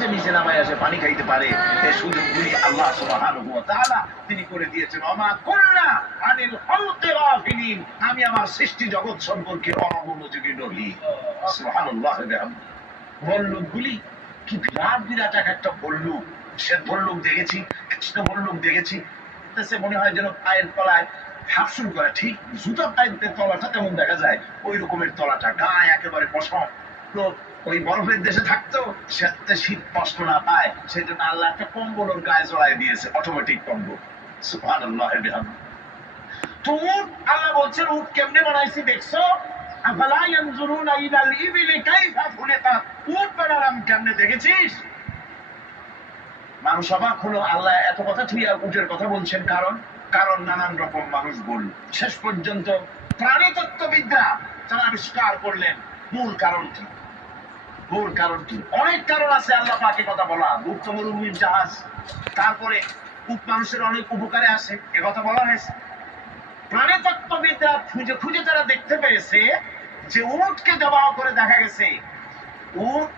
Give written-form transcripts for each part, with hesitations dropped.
যে নিচে নামায় আসে পানি খাইতে পারে, এই সুযোগগুলি আল্লাহ সুবহানাহু ওয়া তাআলা তিনি করে দিয়েছেন। ওমা কুল্লা আনিল খালকি গাফিলিন, আমি আমার সৃষ্টি জগৎ সম্পর্কে অমনোযোগী নই। সুবহানাল্লাহ। ভল্লুকগুলি কি বিরাট বিরাট এক একটা ভল্লুক, সে ভল্লুক দেখেছি, কৃষ্ণ ভল্লুক দেখেছি, মনে হয় যেন পায়ের তলায় হাফসুল করে, ঠিক জুতা পায়ের তলাটা তেমন দেখা যায় ওই রকমের তলাটা, গায়ে একেবারে পশম। তো ওই বরফের দেশে থাকতো, সে শীত কষ্ট না পায় সেই জন্য আল্লাহ একটা কম্বল ওর গায়ে জড়াই দিয়েছে, অটোমেটিক কম্বল। সুবহানাল্লাহ। তো উট, আল্লাহ বলছেন উট কেমনে বানাইছি দেখছো? আফালা ইয়ানজুরুনা ইলাল ইবিলি কাইফা খুলিকাত, উট বানালাম কেমনে দেখেছিস? মানুষ অবাক হলো, আল্লাহ এত কথা থুইয়া উটের কথা বলছেন, কারণ নানান রকম মানুষ বলল। শেষ পর্যন্ত প্রাণীতত্ত্ববিদরা তারা আবিষ্কার করলেন মূল কারণ কি। অনেক কারণ আছে আল্লাহ পাকের কথা বলা। উট তো মরুভূমির জাহাজ, তারপরে উট মানুষের অনেক উপকারে আসে, এ কথা বলা হয়েছে। প্রাণীতত্ত্ববিদরা খুঁজে খুঁজে তারা দেখতে পেয়েছে যে উটকে জবাহ করে দেখা গেছে উট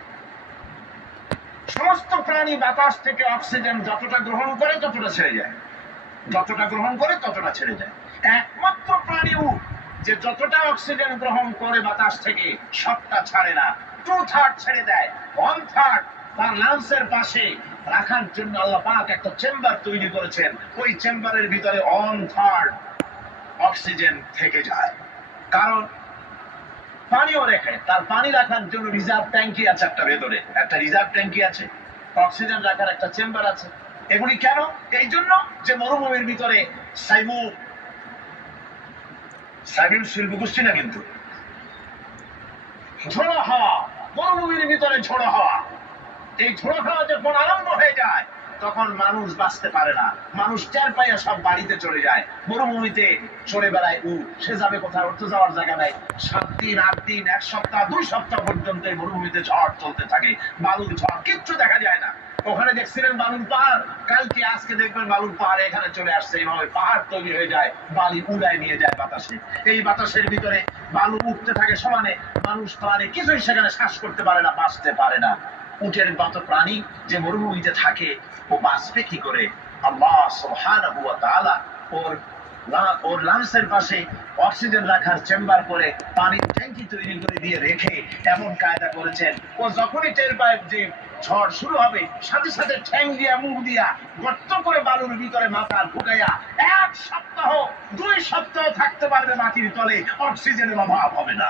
সমস্ত প্রাণী বাতাস থেকে অক্সিজেন যতটা গ্রহণ করে ততটা ছেড়ে যায়, একমাত্র প্রাণী উট যে যতটা অক্সিজেন গ্রহণ করে বাতাস থেকে সবটা ছাড়ে না, 2/3 ছেড়ে দেয়, 1/3 তার লাংসের পাশে রাখার জন্য আল্লাহ পাক একটা চেম্বার তৈরি করেছেন। ওই চেম্বারের ভিতরে 1/3 অক্সিজেন থেকে যায়, কারণ পানিও রেখে, তার পানি রাখার জন্য রিজার্ভ ট্যাঙ্কি আছে, একটা রিজার্ভ ট্যাঙ্কি আছে, অক্সিজেন রাখার একটা চেম্বার আছে। এগুলি কেন? এই জন্য যে মরুভূমির ভিতরে শিল্প গোষ্ঠী না, কিন্তু ঝোড়ো হাওয়া, মরুভূমির ভিতরে ঝোড়ো হাওয়া, এই ঝোড়ো হাওয়া যখন আরম্ভ হয়ে যায় তখন মানুষ বাঁচতে পারে না, মানুষ টের পাইয়া সব বাড়িতে চলে যায়। মরুভূমিতে চড়ে বেড়ায় উট, সে যাবে কোথায়? ওর তো যাওয়ার জায়গা নাই। 7 দিন 8 দিন 1 সপ্তাহ 2 সপ্তাহ পর্যন্ত এই মরুভূমিতে ঝড় চলতে থাকে, বালুর ঝড়, কিচ্ছু দেখা যায় না। ওখানে দেখছিলেন বালুর পাহাড়, কালকে আজকে দেখবেন বালুর পাহাড় এখানে চলে আসছে, এইভাবে পাহাড় তৈরি হয়ে যায়, বালি উড়ায় নিয়ে যায় বাতাসে। এই বাতাসের ভিতরে বালু উঠতে থাকে সমানে, মানুষ প্রাণী কিছুই সেখানে শ্বাস করতে পারে না, বাঁচতে পারে না। উটের মতো প্রাণী যে মরুভূমিতে থাকে ও বাঁচবে কি করে? আল্লাহ সুবহানাহু ওয়া তাআলা ওর লাংসের পাশে অক্সিজেন রাখার চেম্বার করে পানির ট্যাঙ্কি তৈরি করে দিয়ে রেখে এমন কায়দা করেছেন, ও যখনই টের পায় যে ঝড় শুরু হবে, সাথে সাথে ঠ্যাং দিয়া মুখ দিয়া গর্ত করে বালুর ভিতরে মাথা ঢুকাইয়া 1 সপ্তাহ 2 সপ্তাহ থাকতে পারবে মাটির তলে, অক্সিজেনের অভাব হবে না।